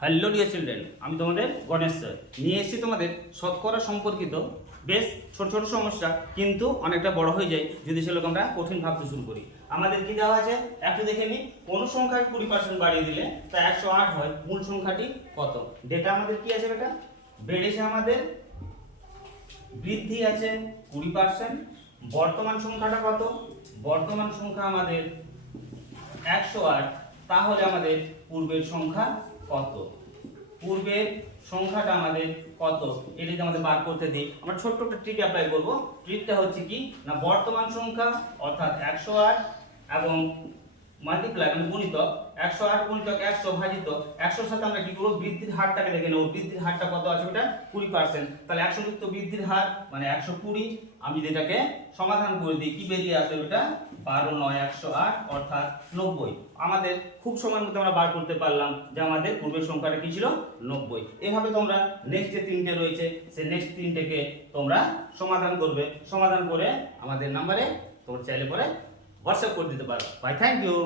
Hello dear children, আমি তোমাদের Ganesh sir নিয়ে এসেছি তোমাদের শতকরা সম্পর্কিত বেশ ছোট ছোট সমস্যা, কিন্তু অনেকটা বড় হয়ে যায় যদি সেগুলোকে আমরা কঠিন ভাবতে শুরু করি। আমাদের কি দেওয়া আছে একটু দেখে নিই। কোন সংখ্যাকে 20% বাড়িয়ে দিলে তা 108 হয়, মূল সংখ্যাটি কত? ডেটা আমাদের কি আছে বেটা? বেড়েছে আমাদের, বৃদ্ধি আছে 20%, বর্তমান সংখ্যাটা কত? বর্তমান সংখ্যা আমাদের 108, তাহলে আমাদের পূর্বের সংখ্যা কত? পূর্বের সংখ্যাটা আমাদের কত এটা যদি আমাদের বার করতে দিই, আমরা ছোট্ট একটা ট্রিক অ্যাপ্লাই করব। ট্রিকটা হচ্ছে কি না, বর্তমান সংখ্যা অর্থাৎ 108 এবং মাল্টিপ্লাই মানে গুণিতক 108 গুণিতক 100 ভাজিত 100 সাথে আমরা কি করব, বৃদ্ধির হারটাকে দেখে নেব। বৃদ্ধির হারটা কত আছে ওটা? 20%। তাহলে 100 যুক্ত বৃদ্ধির হার মানে 120। আমি যেটাকে সমাধান করে দিই, কি বেরিয়ে আসবে ওটা? 12 9 108 অর্থাৎ 90। আমাদের খুব সময়ের মধ্যে আমরা বার করতে পারলাম যে আমাদের পূর্বের সংখ্যাটা কি ছিল? 90। এভাবে তোমরা নেক্সট যে তিনটে রয়েছে সেই নেক্সট তিনটেকে তোমরা সমাধান করবে। সমাধান করে আমাদের নাম্বারে তোমরা চাইলে পরে হোয়াটসঅ্যাপ করে দিতে পারো। Bye, thank you.